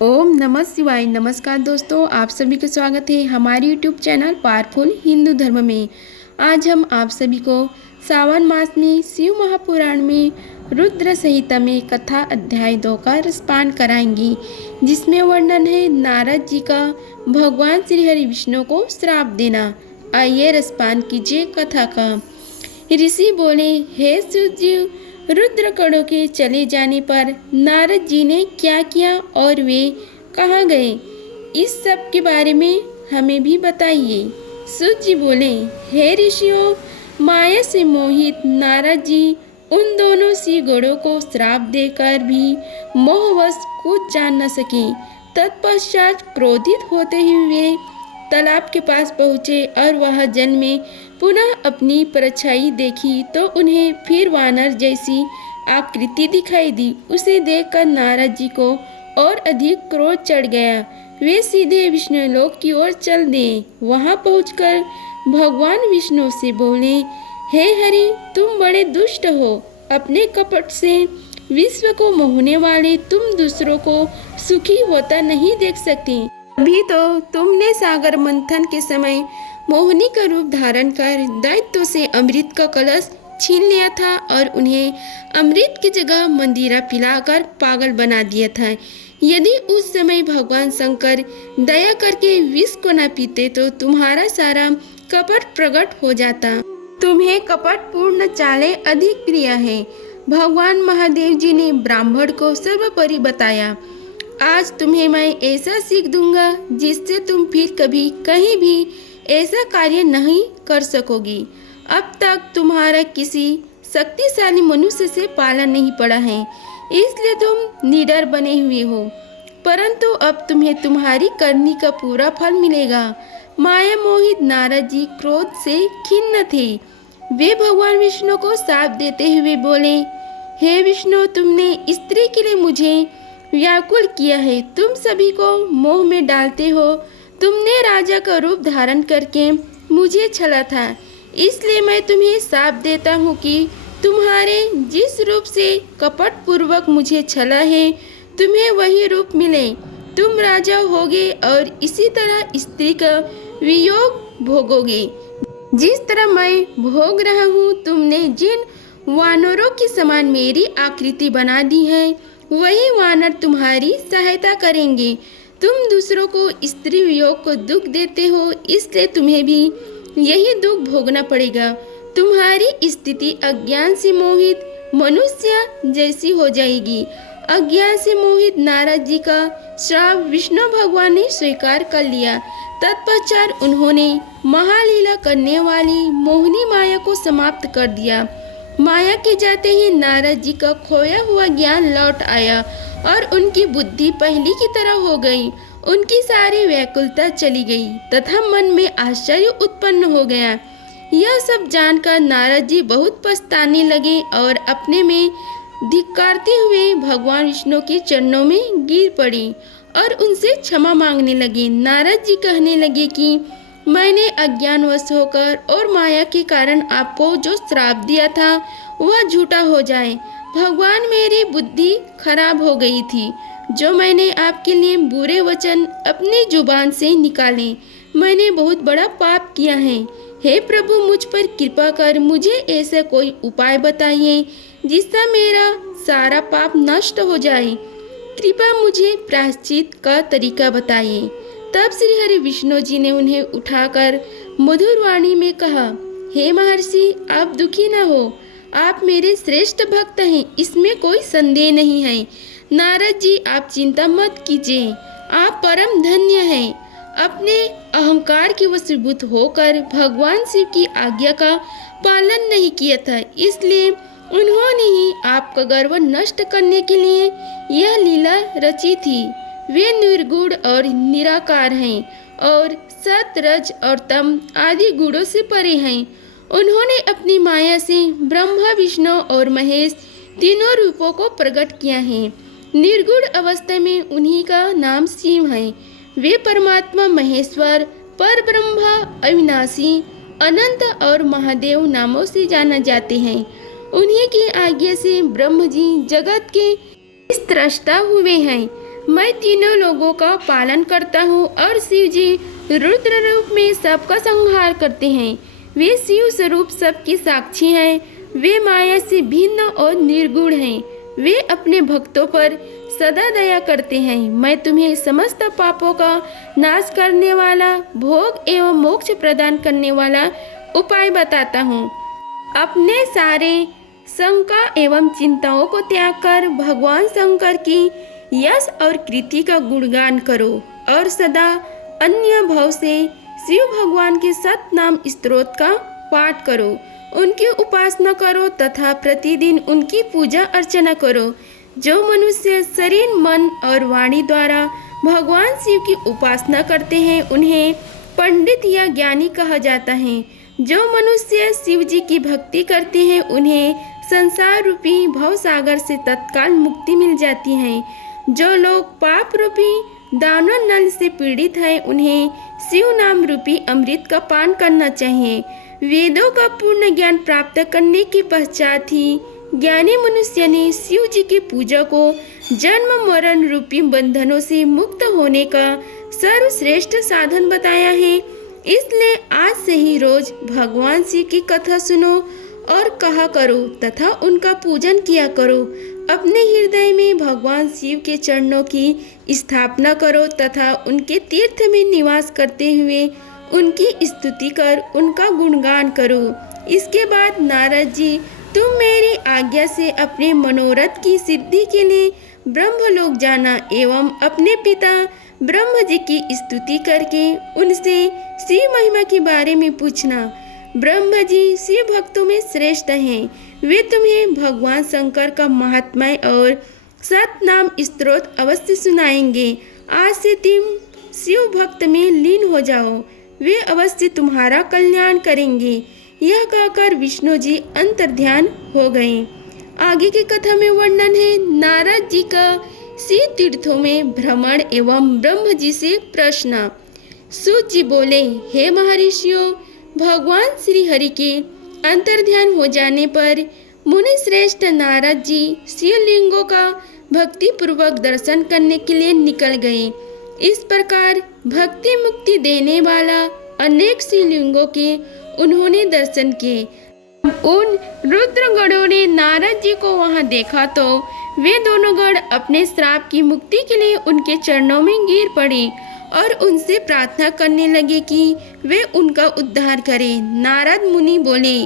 ओम नमः शिवाय। नमस्कार दोस्तों, आप सभी का स्वागत है हमारे यूट्यूब चैनल पावरफुल हिंदू धर्म में। आज हम आप सभी को सावन मास में शिव महापुराण में रुद्र संहिता में कथा अध्याय 2 का रसपान कराएंगी, जिसमें वर्णन है नारद जी का भगवान श्री हरि विष्णु को श्राप देना। आइए रसपान कीजिए कथा का। ऋषि बोले, हे शिवजी, रुद्र कणों के चले जाने पर नारद जी ने क्या किया और वे कहाँ गए, इस सब के बारे में हमें भी बताइए। सूत जी बोले, हे ऋषियों, माया से मोहित नारद जी उन दोनों सी गणों को श्राप देकर भी मोहवश कुछ जान न सके। तत्पश्चात क्रोधित होते हुए तालाब के पास पहुँचे और वह जल में पुनः अपनी परछाई देखी तो उन्हें फिर वानर जैसी आकृति दिखाई दी। उसे देखकर नारद जी को और अधिक क्रोध चढ़ गया। वे सीधे विष्णुलोक की ओर चल दिए। वहां पहुंचकर भगवान विष्णु से बोले, हे हरि, तुम बड़े दुष्ट हो। अपने कपट से विश्व को मोहने वाले तुम दूसरों को सुखी होता नहीं देख सकते। अभी तो तुमने सागर मंथन के समय मोहिनी का रूप धारण कर दैत्यों से अमृत का कलश छीन लिया था और उन्हें अमृत की जगह मंदिरा पिलाकर पागल बना दिया था। यदि उस समय भगवान शंकर दया करके विष को न पीते तो तुम्हारा सारा कपट प्रकट हो जाता। तुम्हें कपट पूर्ण चालें अधिक प्रिय है। भगवान महादेव जी ने ब्राह्मण को सर्वोपरि बताया। आज तुम्हें मैं ऐसा सीख दूंगा जिससे तुम फिर कभी कहीं भी ऐसा कार्य नहीं कर सकोगी। अब तक तुम्हारा किसी शक्तिशाली मनुष्य से पालन नहीं पड़ा है, इसलिए तुम निडर बने हुए हो, परंतु अब तुम्हें तुम्हारी करनी का पूरा फल मिलेगा। माया मोहित नारद जी क्रोध से खिन्न थे। वे भगवान विष्णु को शाप देते हुए बोले, हे विष्णु, तुमने स्त्री के लिए मुझे व्याकुल किया है। तुम सभी को मोह में डालते हो। तुमने राजा का रूप धारण करके मुझे छला था, इसलिए मैं तुम्हें शाप देता हूँ कि तुम्हारे जिस रूप से कपट पूर्वक मुझे छला है, तुम्हें वही रूप मिले। तुम राजा होगे और इसी तरह स्त्री का वियोग भोगोगे। जिस तरह मैं भोग रहा हूँ, तुमने जिन वानरों के समान मेरी आकृति बना दी है, वही वानर तुम्हारी सहायता करेंगे। तुम दूसरों को स्त्री वियोग को दुख देते हो, इसलिए तुम्हें भी यही दुख भोगना पड़ेगा। तुम्हारी स्थिति अज्ञान से मोहित मनुष्य जैसी हो जाएगी। अज्ञान से मोहित नारद जी का श्राप विष्णु भगवान ने स्वीकार कर लिया। तत्पश्चात उन्होंने महालीला करने वाली मोहिनी माया को समाप्त कर दिया। माया के जाते ही नारद जी का खोया हुआ ज्ञान लौट आया और उनकी बुद्धि पहली की तरह हो गई। उनकी सारी व्याकुलता चली गई तथा मन में आश्चर्य उत्पन्न हो गया। यह सब जानकर नारद जी बहुत पछताने लगे और अपने में धिक्कारते हुए भगवान विष्णु के चरणों में गिर पड़े और उनसे क्षमा मांगने लगे। नारद जी कहने लगे कि मैंने अज्ञानवश होकर और माया के कारण आपको जो श्राप दिया था वह झूठा हो जाए। भगवान, मेरी बुद्धि खराब हो गई थी। जो मैंने आपके लिए बुरे वचन अपनी जुबान से निकाले, मैंने बहुत बड़ा पाप किया है। हे प्रभु, मुझ पर कृपा कर मुझे ऐसा कोई उपाय बताइए जिससे मेरा सारा पाप नष्ट हो जाए। कृपया मुझे प्रायश्चित का तरीका बताइए। तब श्री हरि विष्णु जी ने उन्हें उठाकर मधुर वाणी में कहा, हे महर्षि, आप दुखी न हो। आप मेरे श्रेष्ठ भक्त हैं, इसमें कोई संदेह नहीं है। नारद जी, आप चिंता मत कीजिए। आप परम धन्य हैं। अपने अहंकार के वशीभूत होकर भगवान शिव की आज्ञा का पालन नहीं किया था, इसलिए उन्होंने ही आपका गर्व नष्ट करने के लिए यह लीला रची थी। वे निर्गुण और निराकार हैं और सत, रज और तम आदि गुणों से परे हैं। उन्होंने अपनी माया से ब्रह्मा, विष्णु और महेश तीनों रूपों को प्रकट किया है। निर्गुण अवस्था में उन्हीं का नाम शिव है। वे परमात्मा, महेश्वर, पर ब्रह्मा, अविनाशी, अनंत और महादेव नामों से जाना जाते हैं। उन्हीं की आज्ञा से ब्रह्म जी जगत के स्रष्टा हुए हैं। मैं तीनों लोगों का पालन करता हूँ और शिव जी रुद्र रूप में सबका संहार करते हैं। वे शिव स्वरूप सबकी साक्षी हैं। वे माया से भिन्न और निर्गुण हैं। वे अपने भक्तों पर सदा दया करते हैं। मैं तुम्हें समस्त पापों का नाश करने वाला, भोग एवं मोक्ष प्रदान करने वाला उपाय बताता हूँ। अपने सारे शंका एवं चिंताओं को त्याग कर भगवान शंकर की यश और कृति का गुणगान करो और सदा अन्य भाव से शिव भगवान के सत नाम स्तोत्र का पाठ करो। उनकी उपासना करो तथा प्रतिदिन उनकी पूजा अर्चना करो। जो मनुष्य शरीर, मन और वाणी द्वारा भगवान शिव की उपासना करते हैं उन्हें पंडित या ज्ञानी कहा जाता है। जो मनुष्य शिव जी की भक्ति करते हैं उन्हें संसार रूपी भवसागर से तत्काल मुक्ति मिल जाती है। जो लोग पाप रूपी दानव नल से पीड़ित हैं उन्हें शिव नाम रूपी अमृत का पान करना चाहिए। वेदों का पूर्ण ज्ञान प्राप्त करने के पश्चात ही ज्ञानी मनुष्य ने शिव जी की पूजा को जन्म मरण रूपी बंधनों से मुक्त होने का सर्वश्रेष्ठ साधन बताया है। इसलिए आज से ही रोज भगवान शिव की कथा सुनो और कहा करो तथा उनका पूजन किया करो। अपने हृदय में भगवान शिव के चरणों की स्थापना करो तथा उनके तीर्थ में निवास करते हुए उनकी स्तुति कर उनका गुणगान करो। इसके बाद नारद जी, तुम मेरी आज्ञा से अपने मनोरथ की सिद्धि के लिए ब्रह्मलोक जाना एवं अपने पिता ब्रह्म जी की स्तुति करके उनसे शिव महिमा के बारे में पूछना। ब्रह्म जी शिव भक्तों में श्रेष्ठ हैं। वे तुम्हें भगवान शंकर का महात्म्य और सत नाम स्तोत्र अवश्य सुनाएंगे। आज से तुम शिव भक्त में लीन हो जाओ, वे अवश्य तुम्हारा कल्याण करेंगे। यह कहकर विष्णु जी अंतर्ध्यान हो गए। आगे की कथा में वर्णन है नारद जी का शिव तीर्थों में भ्रमण एवं ब्रह्म जी से प्रश्न। सूत जी बोले, हे महर्षियों, भगवान श्री हरि के अंतर्ध्यान हो जाने पर मुनि श्रेष्ठ नारद जी शिवलिंगों का भक्ति पूर्वक दर्शन करने के लिए निकल गए। इस प्रकार भक्ति मुक्ति देने वाला अनेक शिवलिंगों के उन्होंने दर्शन किए। उन रुद्रगणों ने नारद जी को वहां देखा तो वे दोनों गण अपने श्राप की मुक्ति के लिए उनके चरणों में गिर पड़े और उनसे प्रार्थना करने लगे कि वे उनका उद्धार करें। नारद मुनि बोले,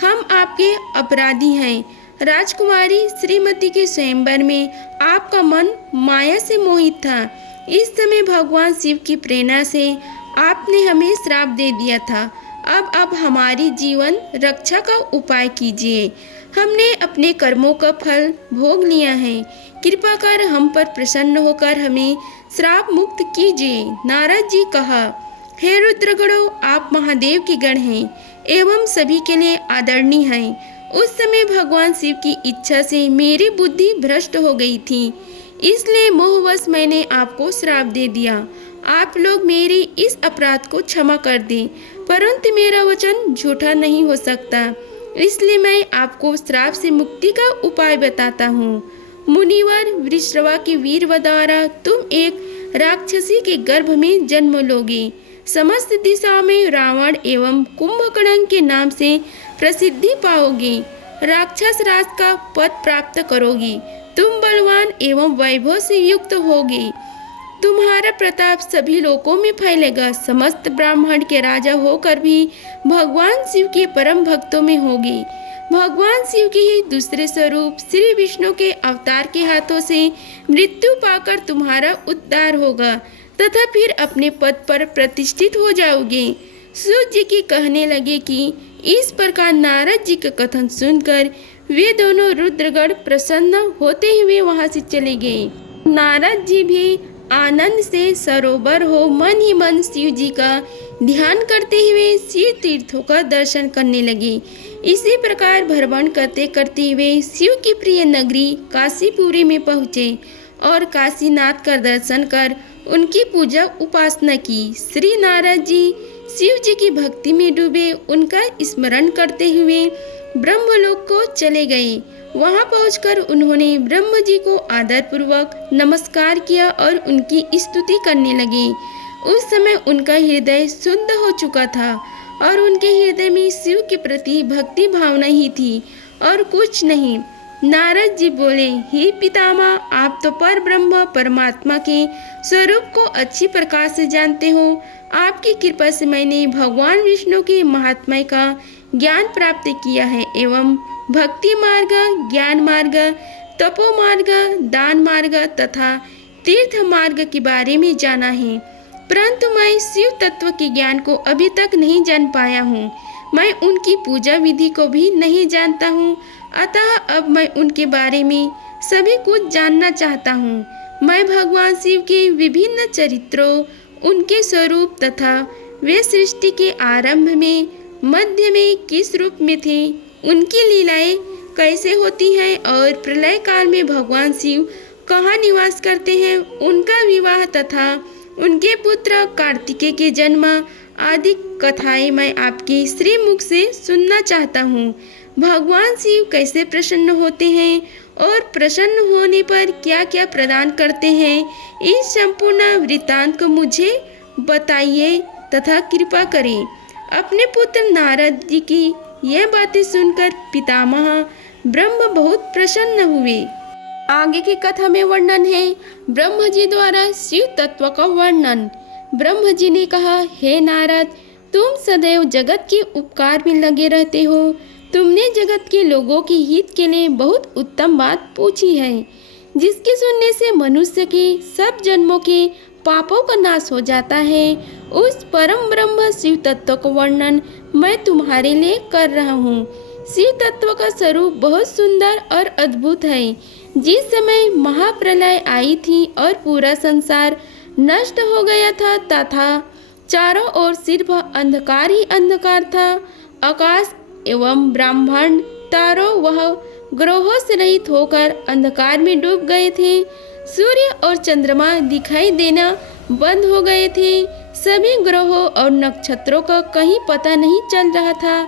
हम आपके अपराधी हैं। राजकुमारी श्रीमती के स्वयंवर में आपका मन माया से मोहित था। इस समय भगवान शिव की प्रेरणा से आपने हमें श्राप दे दिया था। अब हमारी जीवन रक्षा का उपाय कीजिए। हमने अपने कर्मों का फल भोग लिया है। कृपा कर हम पर प्रसन्न होकर हमें श्राप मुक्त कीजिए। नारद जी कहा, हे रुद्रगणों, आप महादेव के गण हैं एवं सभी के लिए आदरणीय हैं। उस समय भगवान शिव की इच्छा से मेरी बुद्धि भ्रष्ट हो गई थी, इसलिए मोहवश मैंने आपको श्राप दे दिया। आप लोग मेरी इस अपराध को क्षमा कर दें, परंतु मेरा वचन झूठा नहीं हो सकता, इसलिए मैं आपको श्राप से मुक्ति का उपाय बताता हूँ। मुनिवर वृषवा के वीर द्वारा तुम एक राक्षसी के गर्भ में जन्म लोगे। समस्त दिशाओं में रावण एवं कुंभकर्ण के नाम से प्रसिद्धि पाओगे। राक्षस राज का पद प्राप्त करोगी। तुम बलवान एवं वैभव से युक्त होगे। तुम्हारा प्रताप सभी लोकों में फैलेगा। समस्त ब्राह्मण के राजा होकर भी भगवान शिव के परम भक्तों में होगे। भगवान शिव के ही दूसरे स्वरूप श्री विष्णु के अवतार के हाथों से मृत्यु पाकर तुम्हारा उद्धार होगा तथा फिर अपने पद पर प्रतिष्ठित हो जाओगे। सूत जी की कहने लगे कि इस प्रकार नारद जी का कथन सुनकर वे दोनों रुद्रगण प्रसन्न होते हुए वहां से चले गए। नारद जी भी आनंद से सरोवर हो मन ही मन शिव जी का ध्यान करते हुए शिव तीर्थों का दर्शन करने लगे। इसी प्रकार भ्रमण करते करते हुए शिव की प्रिय नगरी काशीपुरी में पहुँचे और काशीनाथ का दर्शन कर उनकी पूजा उपासना की। श्री नारद जी शिव जी की भक्ति में डूबे उनका स्मरण करते हुए ब्रह्मलोक को चले गए। वहां पहुंचकर उन्होंने ब्रह्म जी को आदरपूर्वक नमस्कार किया और उनकी स्तुति करने लगे। उस समय उनका हृदय शुद्ध हो चुका था और उनके हृदय में शिव के प्रति भक्ति भावना ही थी और कुछ नहीं। नारद जी बोले, हे पितामह, आप तो पर ब्रह्म परमात्मा के स्वरूप को अच्छी प्रकार से जानते हो। आपकी कृपा से मैंने भगवान विष्णु के महात्म्य का ज्ञान प्राप्त किया है एवं भक्ति मार्ग, ज्ञान मार्ग, तपो मार्ग, दान मार्ग तथा तीर्थ मार्ग के बारे में जाना है, परंतु मैं शिव तत्व के ज्ञान को अभी तक नहीं जान पाया हूँ। मैं उनकी पूजा विधि को भी नहीं जानता हूँ, अतः अब मैं उनके बारे में सभी कुछ जानना चाहता हूँ। मैं भगवान शिव के विभिन्न चरित्रों, उनके स्वरूप तथा वे सृष्टि के आरंभ में, मध्य में किस रूप में थे, उनकी लीलाएं कैसे होती हैं और प्रलय काल में भगवान शिव कहाँ निवास करते हैं, उनका विवाह तथा उनके पुत्र कार्तिकेय के जन्म आदि कथाएं मैं आपके श्रीमुख से सुनना चाहता हूँ। भगवान शिव कैसे प्रसन्न होते हैं और प्रसन्न होने पर क्या क्या प्रदान करते हैं, इस संपूर्ण वृत्तांत को मुझे बताइए तथा कृपा करें। अपने पुत्र नारद जी की यह बातें सुनकर पितामह ब्रह्म बहुत प्रसन्न हुए। आगे की कथा में वर्णन है ब्रह्म जी द्वारा शिव तत्व का वर्णन। ब्रह्म जी ने कहा, हे नारद, तुम सदैव जगत के उपकार में लगे रहते हो। तुमने जगत के लोगों के हित के लिए बहुत उत्तम बात पूछी है, जिसके सुनने से मनुष्य के सब जन्मों के पापों का नाश हो जाता है। उस परम ब्रह्म शिव तत्व का वर्णन मैं तुम्हारे लिए कर रहा हूँ। शिव तत्व का स्वरूप बहुत सुंदर और अद्भुत है। जिस समय महाप्रलय आई थी और पूरा संसार नष्ट हो गया था तथा चारों ओर सिर्फ अंधकार ही अंधकार था, आकाश एवं ब्रह्मांड, तारों वह ग्रहों से रहित होकर अंधकार में डूब गए थे। सूर्य और चंद्रमा दिखाई देना बंद हो गए थे। सभी ग्रहों और नक्षत्रों का कहीं पता नहीं चल रहा था।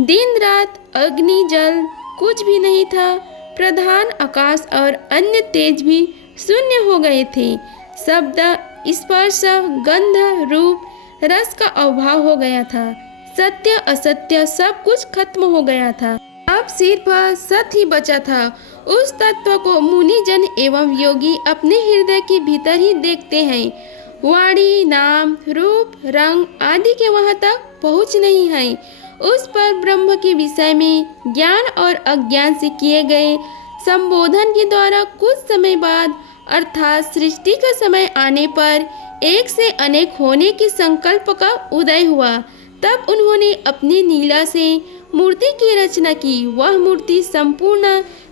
दिन रात, अग्नि जल कुछ भी नहीं था। प्रधान आकाश और अन्य तेज भी शून्य हो गए थे। शब्द, स्पर्श, गंध, रूप, रस का अभाव हो गया था। सत्य असत्य सब कुछ खत्म हो गया था। अब सिर्फ सत ही बचा था। उस तत्व को मुनिजन एवं योगी अपने हृदय के भीतर ही देखते हैं। वाणी, नाम, रूप, रंग आदि के वहां तक पहुंच नहीं है। उस पर ब्रह्म के विषय में ज्ञान और अज्ञान से किए गए संबोधन के द्वारा कुछ समय बाद अर्थात सृष्टि का समय आने पर एक से अनेक होने के संकल्प का उदय हुआ। तब उन्होंने अपनी लीला से मूर्ति की रचना की। वह मूर्ति संपूर्ण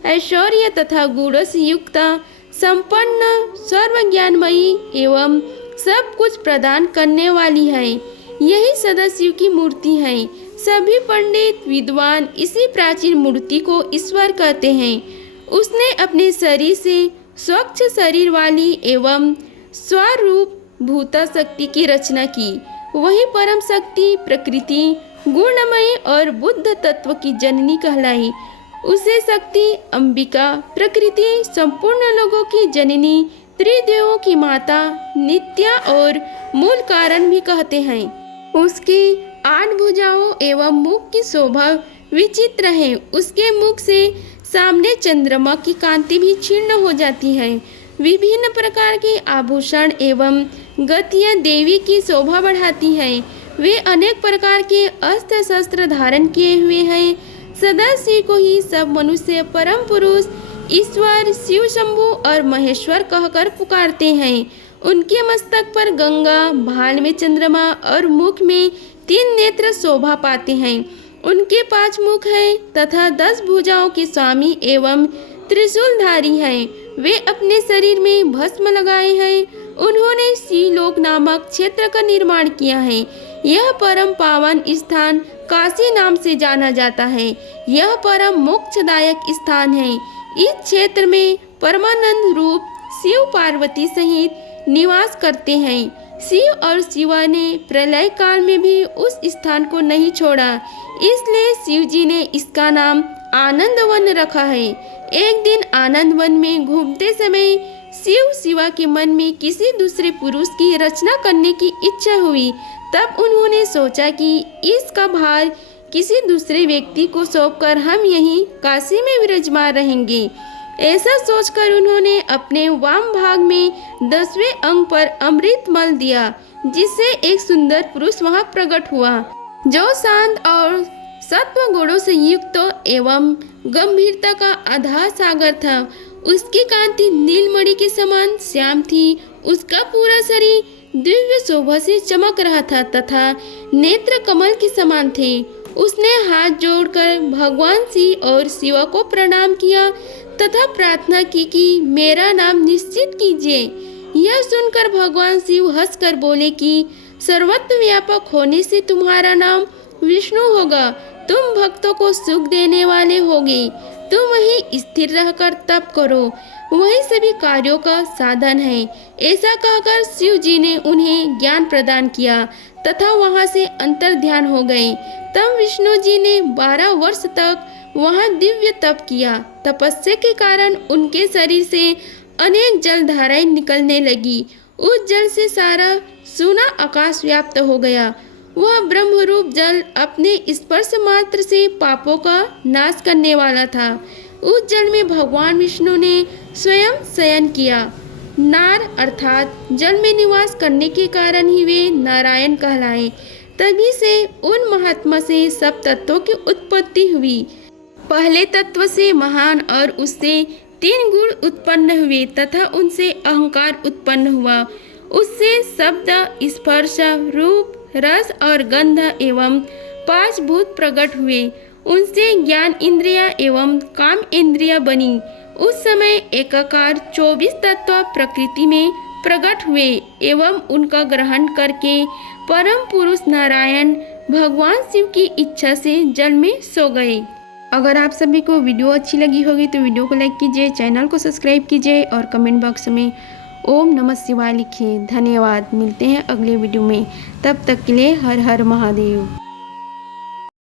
ऐश्वर्य तथा गुणों से युक्त, संपन्न, सर्वज्ञानमयी एवं सब कुछ प्रदान करने वाली है। यही सदाशिव की मूर्ति है। सभी पंडित विद्वान इसी प्राचीन मूर्ति को ईश्वर कहते हैं। उसने अपने शरीर से स्वच्छ शरीर वाली एवं स्वरूप भूता शक्ति की रचना की। वही परम शक्ति प्रकृति गुणमयी और बुद्ध तत्व की जननी कहलाई। उसे शक्ति अंबिका, प्रकृति संपूर्ण लोगों की जननी, त्रिदेवों की माता, नित्या और मूल कारण भी कहते हैं। उसकी 8 भुजाओं एवं मुख की शोभा विचित्र है। उसके मुख से सामने चंद्रमा की कांति भी क्षीण हो जाती है। विभिन्न प्रकार के आभूषण एवं गतियाँ देवी की शोभा बढ़ाती है। वे अनेक प्रकार के अस्त्र शस्त्र धारण किए हुए हैं। सदा शिव को ही सब मनुष्य परम पुरुष, ईश्वर, शिव शंभु और महेश्वर कहकर पुकारते हैं। उनके मस्तक पर गंगा, भाल में चंद्रमा और मुख में 3 नेत्र शोभा पाते हैं। उनके 5 मुख हैं तथा 10 भुजाओं के स्वामी एवं त्रिशूलधारी हैं। वे अपने शरीर में भस्म लगाए हैं। उन्होंने शिवलोक नामक क्षेत्र का निर्माण किया है। यह परम पावन स्थान काशी नाम से जाना जाता है। यह परम मोक्षदायक स्थान है। इस क्षेत्र में परमानंद रूप शिव पार्वती सहित निवास करते हैं। शिव और शिवा ने प्रलय काल में भी उस स्थान को नहीं छोड़ा, इसलिए शिव जी ने इसका नाम आनंद वन रखा है। एक दिन आनंद वन में घूमते समय शिव शिवा के मन में किसी दूसरे पुरुष की रचना करने की इच्छा हुई। तब उन्होंने सोचा कि इसका भार किसी दूसरे व्यक्ति को सौंपकर हम यहीं काशी में विराजमान रहेंगे। ऐसा सोचकर उन्होंने अपने वाम भाग में 10वें अंग पर अमृत मल दिया, जिससे एक सुंदर पुरुष वहां प्रकट हुआ, जो शांत और सत्व गुणों से युक्त एवं गंभीरता का अथाह सागर था। उसकी कांति नीलमणि के समान श्याम थी। उसका पूरा शरीर दिव्य शोभा से चमक रहा था तथा नेत्र कमल के समान थे। उसने हाथ जोड़कर भगवान शिव और शिवा को प्रणाम किया तथा प्रार्थना की कि मेरा नाम निश्चित कीजिए। यह सुनकर भगवान शिव हंसकर बोले कि सर्वत्र व्यापक होने से तुम्हारा नाम विष्णु होगा। तुम भक्तों को सुख देने वाले होगे। तुम वहीं स्थिर रहकर तप करो, वही सभी कार्यों का साधन है। ऐसा कहकर शिव जी ने उन्हें ज्ञान प्रदान किया तथा वहां से अंतर ध्यान हो गए। तब विष्णु जी ने 12 वर्ष तक वहां दिव्य तप किया। तपस्या के कारण उनके शरीर से अनेक जल धाराएं निकलने लगी। उस जल से सारा सूना आकाश व्याप्त हो गया। वह ब्रह्मरूप जल अपने स्पर्श मात्र से पापों का नाश करने वाला था। उस जल में भगवान विष्णु ने स्वयं शयन किया। नार अर्थात जल में निवास करने के कारण ही वे नारायण कहलाए। तभी से उन महात्मा से सब तत्वों की उत्पत्ति हुई। पहले तत्व से महान और उससे 3 गुण उत्पन्न हुए तथा उनसे अहंकार उत्पन्न हुआ। उससे शब्द, स्पर्श, रूप, रस और गंध एवं 5 भूत प्रकट हुए। उनसे ज्ञान इंद्रिया एवं काम इंद्रिया बनी। उस समय एकाकार 24 तत्व प्रकृति में प्रकट हुए एवं उनका ग्रहण करके परम पुरुष नारायण भगवान शिव की इच्छा से जल में सो गए। अगर आप सभी को वीडियो अच्छी लगी होगी तो वीडियो को लाइक कीजिए, चैनल को सब्सक्राइब कीजिए और कमेंट बॉक्स में ओम नमः शिवाय लिखिए। धन्यवाद। मिलते हैं अगले वीडियो में, तब तक के लिए हर हर महादेव।